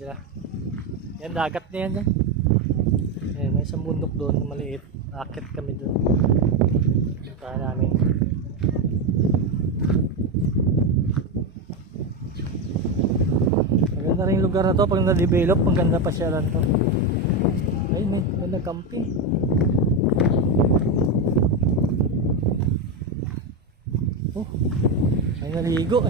sila. Yan, dagat na yan. Ayan, may isang bundok doon, maliit. Akit kami doon. Puntahan namin. Maganda rin yung lugar na to. Pag na-develop, maganda pa siya lang to. Ay, may nagkampi. Oh, may naligo.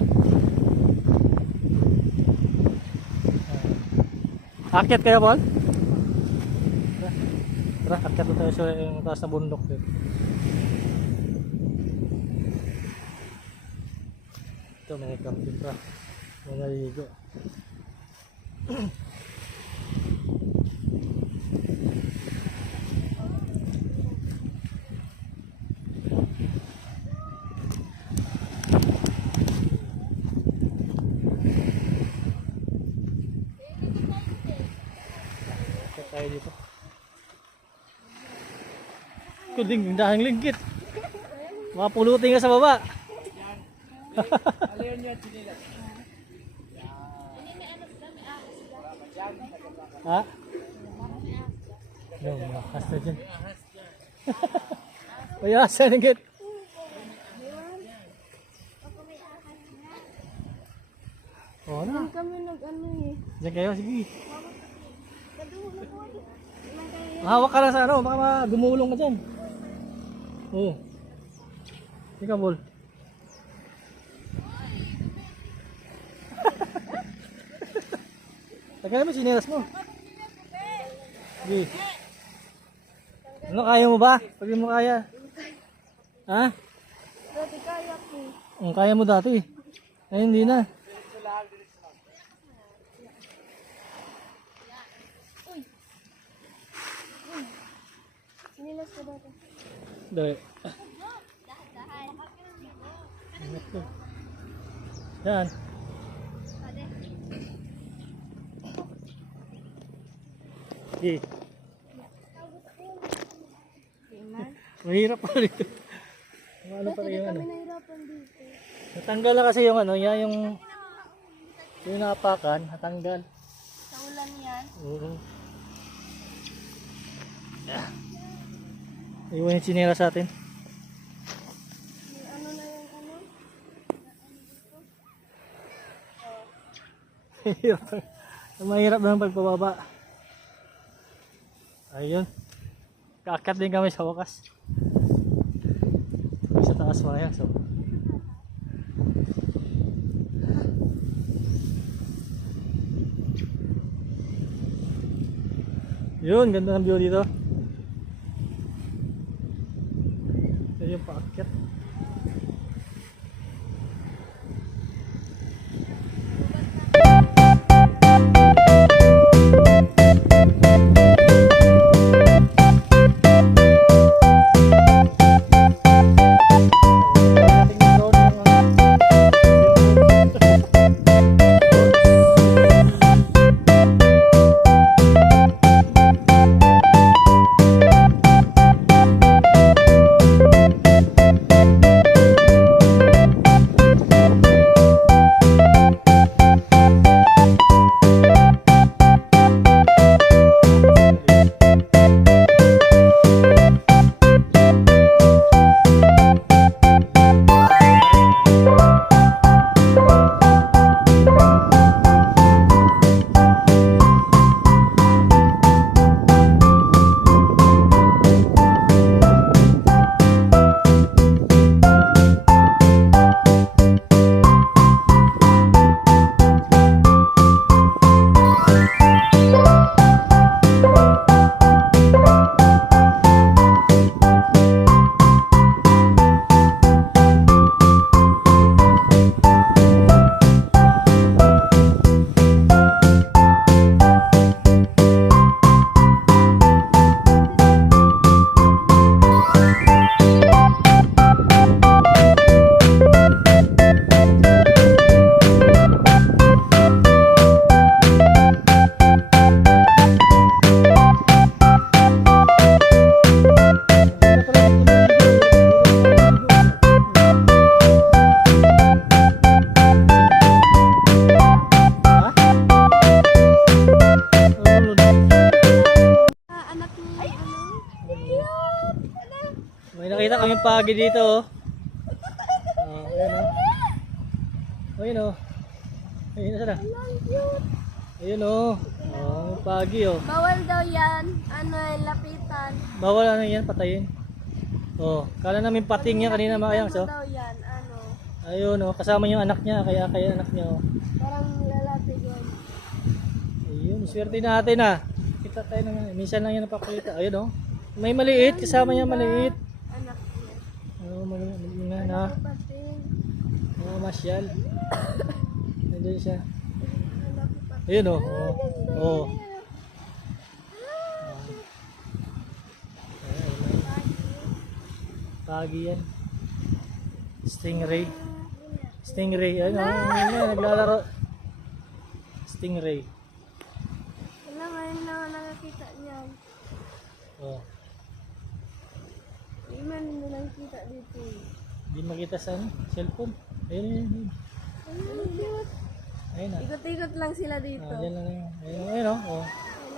Akit kaya, Paul? Tara, akit na tayo sa yung taas na bundok. Ito, may nagkampi pa. May naligo. Tayo dito. Kuding, dahang linggit. Mapulutin ka sa baba. Aliyon yun, sinila. Ha? Yung mga hasta dyan. May asa linggit. Oo na. Kami nag-ano eh. Diyan kayo, sige. Hawak ka lang sa ano, baka gumulong ka dyan. Oo. Ika, Bol. Tagal mo, sinilas mo. Sige. Ano, kaya mo ba? Pag di mo kaya. Ha? Dati kaya ko. Kaya mo dati. Ay, hindi na. Sinilas ko dati. Dali. Ingat ko. Yan. Sige. Mahirap pa dito. Ano pa rin yung ano? Kami nahirapan dito. Natanggal na kasi yung ano, yan yung napakan, natanggal. Sa ulan yan. Oo. Iwan yung sinira sa atin. May ano na yung ano? Mahirap. Mahirap na ang pagpababa. Ayun. Kaakyat din kami sa wakas. Sa taas pa yan. So. Yun, ganda ng view dito. Ito yung paakyat. Nakita kami pagi dito oh. Oh, ayun oh. Ayun oh. Ayun na. Ang cute. Ayun oh. Oh, pagi oh. Bawal daw yan. Ano, lapitan. Bawal ano yan, patayin. Oh, kala namin pating niya kanina makayang so. Daw yan, ano. Ayun oh, kasama yung anak niya, kaya anak niya oh. Parang lalaki yun. Ayun, swerte natin ah. Kita tayo naman. Minsan lang yan napakita. Ayun oh. May maliit, kasama niya maliit. Anak niya. Oh, maliit nga na. Pating. Oh, masyal. Nandiyan siya. Anak pating. Ayun oh. Oh. Oh. Pagi yan. Stingray. Stingray. Ano? Ayun, naglalaro. Stingray. Wala, ngayon na nakakita niyan. Oh. Hindi man lang kita dito. Hindi makita sa ano? Cellphone. Ayun, ayun, ayun. Ang cute. Ayun ah. Ikot-ikot lang sila dito. Ah, dyan lang yun. Ayun, ayun oh. Oh.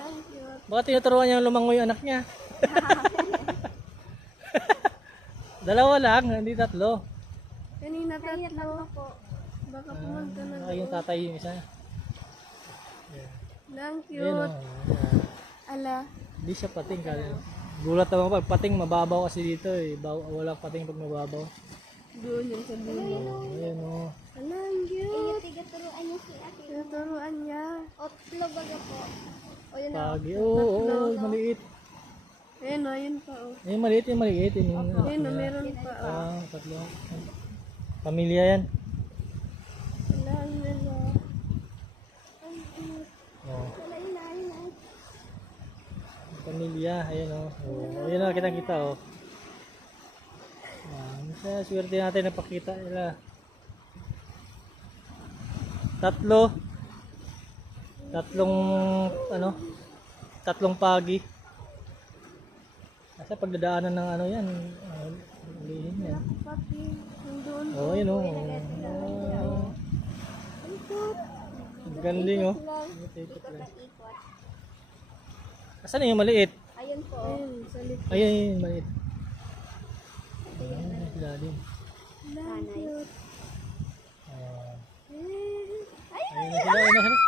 Ang cute. Baka tinuturuan niya lumangoy yung anak niya. Dalawa lang, hindi tatlo. Kanina tatlo po. Baka pumunta na Baka yung tatay yung isa. Ang Ayun cute. oh. Ala. Hindi siya pating. Gulat naman pag pating mababaw kasi dito eh. Walang pating pag mababaw. Doon yung sa dulo. Oh, ayun oh. Ala, ang cute. Tiga-turuan niya si ate. Tinuturuan niya. Otlo baga po. O yun o. Pagi. Oo, oh, maliit. Ayun o, yun pa o. Ayun, maliit yung maliit. Yun, yung anak Ayun o, nila. meron pa o. Ah, tatlo. Pamilya yan. Ala, ang nila. Ang cute. Oh. Wala yun na, yun na. Pamilya, ayun oh. Oh, ayun na kita oh. Sa swerte natin napakita nila. Tatlong pagi. Kasi pagdadaanan ng ano yan, ulihin yan. Pati, nandun. Oh, ayun oh. Ang cute. Ang galing oh. Ikot ng ikot. Asan yung maliit? Ayun po. Ayun, sa likod. Ayun, ayun, maliit. Ayun, lalim. Ala, ang cute. Ah. Ay, Ayun na sila, ayun na sila.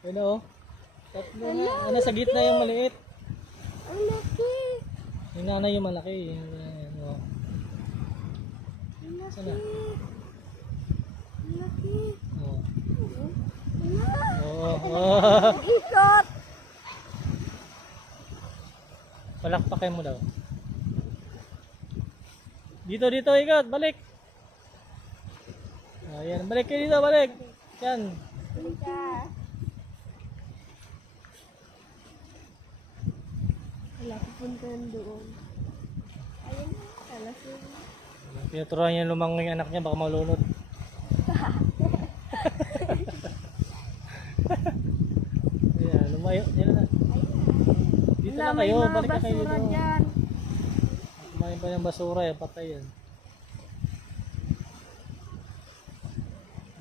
Ayun na oh. Tatlo na. Ah, nasa gitna yung maliit. ang laki. Yung nanay yung malaki. Yung, oh. Ang laki. Sana. Ang laki. Oh. Ala. Oo. Oh. Ikot. Palakpakin mo daw. Dito, dito, ikot. Balik. Ayan. Balik kayo dito, balik. Yan. Ka. Wala, pupunta doon. Ayun. Ala, sila. Tinuturuan niya lumangoy yung anak niya, baka malunod. Ayan, lumayo. Yan na. Dito Wala, na may kayo. mga Balik na kayo basura dito. dyan. Kumain pa ng basura, yan. Patay yan.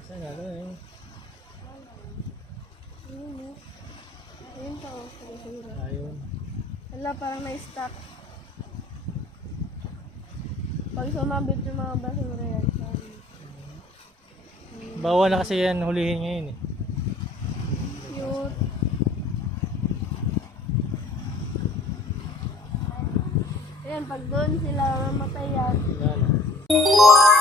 Saan nga doon eh? Ayun o. Ayun pa o, sa basura. Ayun. Wala, parang na-stuck. Pag sumabit yung mga basura yan, sabi. Bawal na kasi yan hulihin ngayon eh. Cute. Ayan, pag doon sila mamatay yan. Yan.